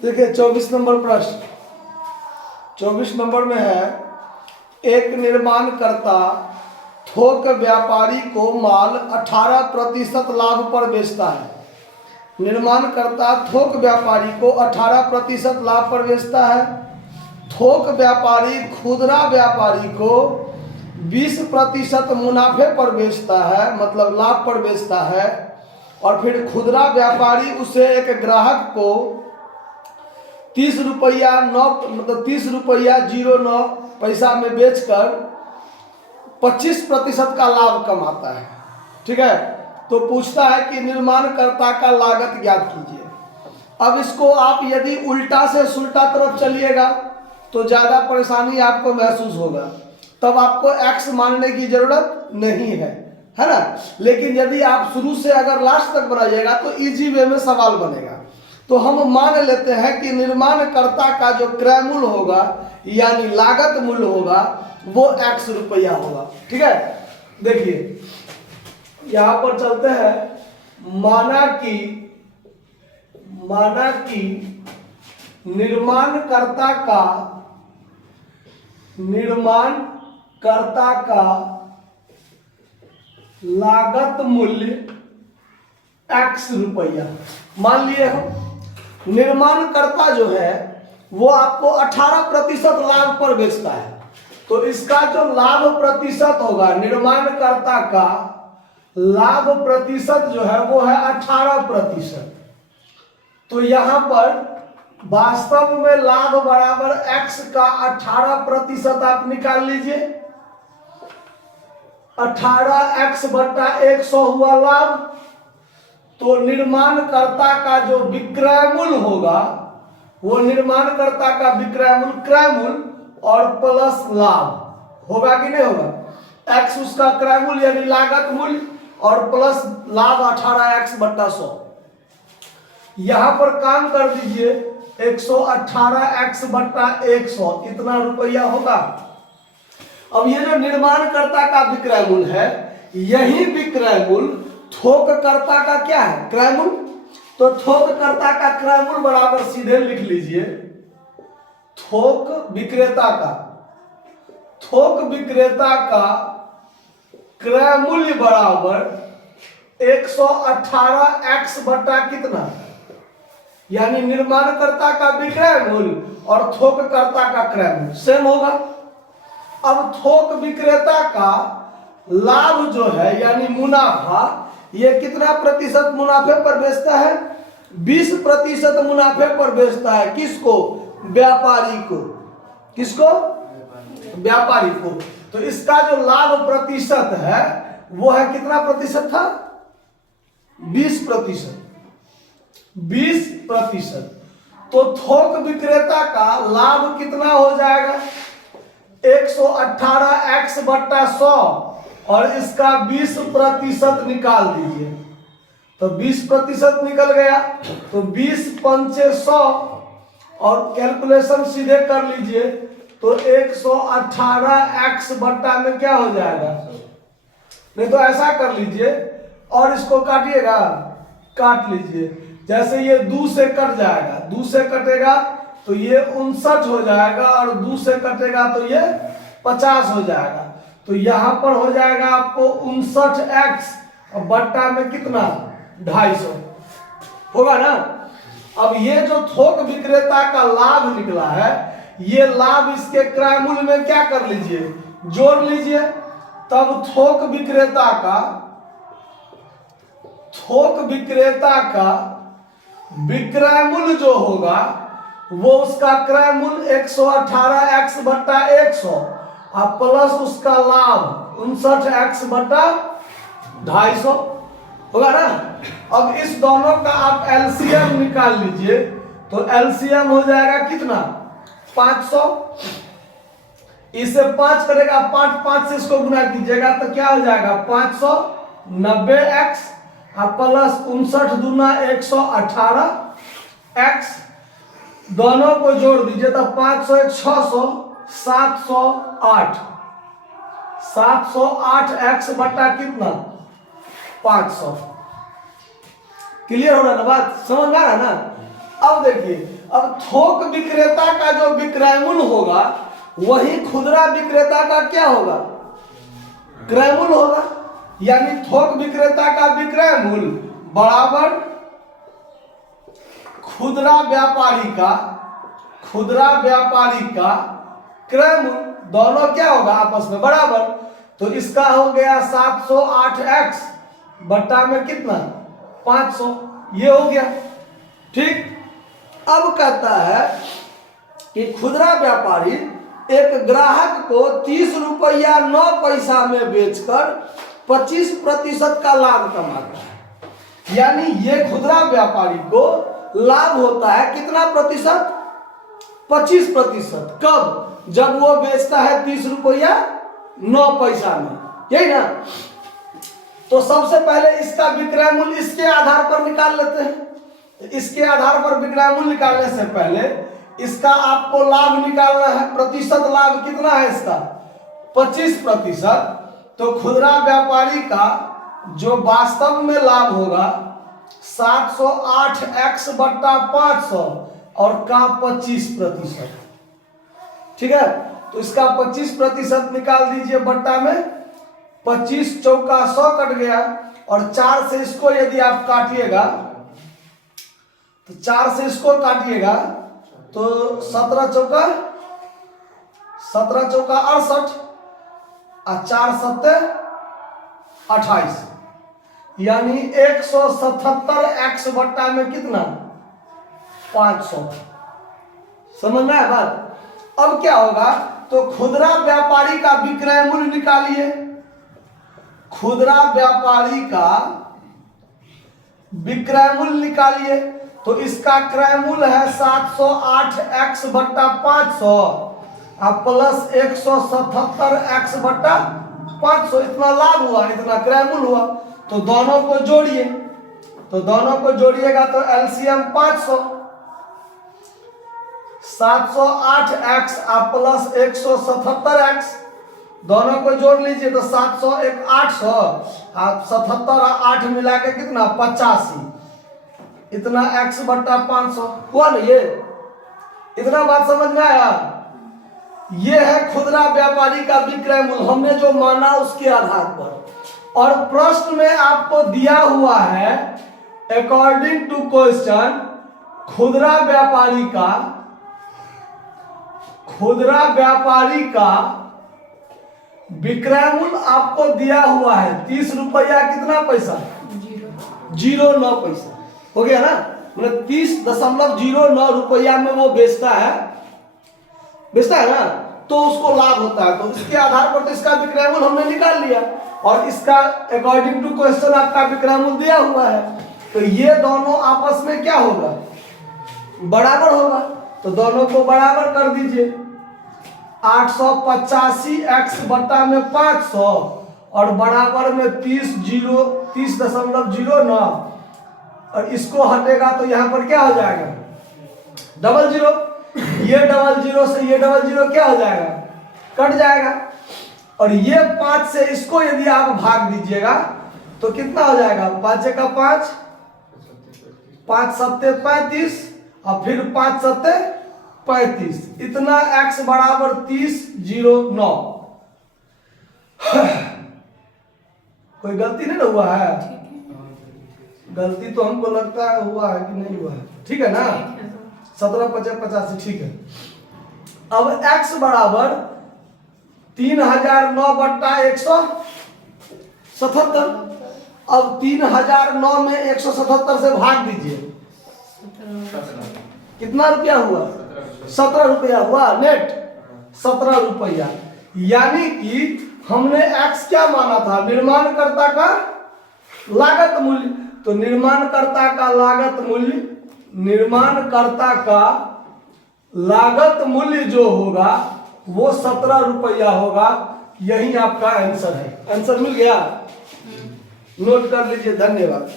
देखिए 24 नंबर प्रश्न, 24 नंबर में है, एक निर्माणकर्ता थोक व्यापारी को माल 18% लाभ पर बेचता है। निर्माणकर्ता थोक व्यापारी को 18% लाभ पर बेचता है। थोक व्यापारी खुदरा व्यापारी को 20% मुनाफे पर बेचता है, मतलब लाभ पर बेचता है। और फिर खुदरा व्यापारी उसे एक ग्राहक को 30 रुपया 9 मतलब 30 रुपया 09 पैसा में बेचकर 25% का लाभ कमाता है। ठीक है, तो पूछता है कि निर्माणकर्ता का लागत ज्ञात कीजिए। अब इसको आप यदि उल्टा से सुल्टा तरफ चलिएगा तो ज़्यादा परेशानी आपको महसूस होगा, तब आपको एक्स मानने की जरूरत नहीं है ना। लेकिन यदि आप शुरू से अगर लास्ट तक बनाइएगा तो इजी वे में सवाल बनेगा। तो हम मान लेते हैं कि निर्माणकर्ता का जो क्रय मूल्य होगा यानी लागत मूल्य होगा वो एक्स रुपया होगा। ठीक है, देखिए यहां पर चलते हैं। माना कि निर्माणकर्ता का लागत मूल्य एक्स रुपया मान लिए हम। निर्माणकर्ता जो है वो आपको 18% लाभ पर बेचता है, तो इसका जो लाभ प्रतिशत होगा, निर्माणकर्ता का लाभ प्रतिशत जो है वो है 18%। तो यहां पर वास्तव में लाभ बराबर एक्स का 18% आप निकाल लीजिए। 18x/100 हुआ लाभ। तो निर्माणकर्ता का जो विक्रय मूल्य होगा वो निर्माणकर्ता का विक्रय मूल्य, क्रय मूल्य और प्लस लाभ होगा कि नहीं होगा। एक्स उसका क्रय मूल्य यानी लागत मूल्य और प्लस लाभ 18x/100। यहां पर काम कर दीजिए, 118x/100 इतना रुपया होगा। अब ये जो निर्माणकर्ता का विक्रय मूल्य है, यही विक्रय मूल्य थोककर्ता का क्या है, क्रय मूल्य। तो थोककर्ता का क्रय मूल्य बराबर सीधे लिख लीजिए, थोक विक्रेता का क्रय मूल्य बराबर 118x बटा कितना, यानी निर्माणकर्ता का विक्रय मूल्य और थोककर्ता का क्रय मूल्य सेम होगा। अब थोक विक्रेता का लाभ जो है यानी मुनाफा, ये कितना प्रतिशत मुनाफे पर बेचता है, 20% मुनाफे पर बेचता है। किसको, व्यापारी को। किसको, व्यापारी को। तो इसका जो लाभ प्रतिशत है वो है कितना प्रतिशत था, 20%। 20%। तो थोक विक्रेता का लाभ कितना हो जाएगा, 118x/100 और इसका 20% निकाल दीजिए। तो 20% निकल गया, तो 20×5=100 और कैलकुलेशन सीधे कर लीजिए। तो 118x बट्टा में क्या हो जाएगा, नहीं तो ऐसा कर लीजिए और इसको काटिएगा, काट लीजिए। जैसे ये 2 से कट जाएगा, 2 से कटेगा तो ये 59 हो जाएगा और 2 से कटेगा तो ये 50 हो जाएगा। तो यहां पर हो जाएगा आपको 59x और बट्टा में कितना, 250 होगा ना। अब ये जो थोक विक्रेता का लाभ निकला है, ये लाभ इसके क्रय मूल्य में क्या कर लीजिए, जोड़ लीजिए। तब थोक विक्रेता का विक्रय मूल्य जो होगा वो उसका क्रय मूल्य 118x/100 और प्लस उसका लाभ 59x/250 होगा ना। अब इस दोनों का आप एलसीएम निकाल लीजिए। तो एलसीएम हो जाएगा कितना, 500। इसे 5 करेगा, 5 से इसको गुना कीजिएगा तो क्या हो जाएगा, 590x और प्लस 59×118x। दोनों को जोड़ दीजिए तो 500 एक 600, 708। 708x बटा कितना, 500। क्लियर हो रहा ना, बात समझ में आ रहा ना। अब देखिए, अब थोक विक्रेता का जो विक्रय मूल्य होगा वही खुदरा विक्रेता का क्या होगा, क्रय मूल्य होगा। यानी थोक विक्रेता का विक्रय मूल्य बराबर खुदरा व्यापारी का क्रय मूल्य, दोनों क्या होगा आपस में बराबर। तो इसका हो गया 708x बट्टा में कितना 500, ये हो गया ठीक। अब कहता है कि खुदरा व्यापारी एक ग्राहक को 30 रुपया 9 पैसा में बेचकर 25% का लाभ कमाता है। यानी ये खुदरा व्यापारी को लाभ होता है कितना प्रतिशत, 25%। कब, जब वो बेचता है 30 रुपया 9 पैसा में, यही ना। तो सबसे पहले इसका विक्रय मूल्य इसके आधार पर निकाल लेते हैं। इसके आधार पर विक्रय मूल्य निकालने से पहले इसका आपको लाभ निकालना है। प्रतिशत लाभ कितना है इसका 25%। तो खुदरा व्यापारी का जो वास्तव में लाभ होगा 708x बट्टा 500 और का 25%, ठीक है। तो इसका 25% निकाल दीजिए बट्टा में, 25 चौका 100 कट गया और 4 से इसको यदि आप काटिएगा तो 4 से इसको काटिएगा तो 17 चौका 68 और 4 सत्ते 28, यानी 177x बट्टा में कितना 500। समझ में आया बात। अब क्या होगा, तो खुदरा व्यापारी का विक्रय मूल्य निकालिए। खुदरा व्यापारी का विक्रय मूल्य निकालिए। तो इसका क्रय मूल्य है 708x बट्टा 500 और प्लस 177x बट्टा 500। इतना लाभ हुआ, इतना क्रय मूल्य हुआ। तो दोनों को जोड़िए, तो दोनों को जोड़िएगा तो एलसीएम 500, 708x और प्लस 177x, दोनों को जोड़ लीजिए तो 700 एक 800 और 77 और 8 मिला के कितना 85, इतना x बट्टा 500 हुआ ना। ये इतना बात समझ में आया। ये है खुदरा व्यापारी का विक्रय मूल्य, हमने जो माना उसके आधार पर। और प्रश्न में आपको दिया हुआ है अकॉर्डिंग टू क्वेश्चन खुदरा व्यापारी का विक्रय मूल्य आपको दिया हुआ है 30 रुपया कितना पैसा 0.9 पैसा, हो गया ना। मतलब 30.09 रुपया में वो बेचता है ना, तो उसको लाभ होता है। तो इसके आधार पर तो इसका विक्रय मूल्य हमने निकाल लिया और इसका अकॉर्डिंग टू क्वेश्चन आपका विक्रय मूल्य दिया हुआ है। तो ये दोनों आपस में क्या होगा बराबर होगा। तो दोनों को बराबर कर दीजिए, 885x बट्टा में 500 और बराबर में 30.09 और इसको हटेगा तो यहां पर क्या हो जाएगा 00। ये 00 से ये 00 क्या हो जाएगा कट जाएगा। और ये 5 से इसको यदि आप भाग दीजिएगा तो कितना हो जाएगा 5 का 5, 5 सत्ते 35 और फिर 5 सत्ते 35, इतना x बराबर 30.09। कोई गलती नहीं ना हुआ है, गलती तो हमको लगता है हुआ है कि नहीं हुआ है, ठीक है ना। 17 ठीक है। अब x बराबर 3009 बट्टा 177। अब 3009 में 177 से भाग दीजिए, कितना रुपया हुआ 17 रुपया हुआ नेट 17 रुपया। यानी कि हमने x क्या माना था निर्माणकर्ता का लागत मूल्य। तो निर्माणकर्ता का लागत मूल्य जो होगा वो 17 रुपया होगा। यही आपका आंसर है। आंसर मिल गया, नोट कर लीजिए। धन्यवाद।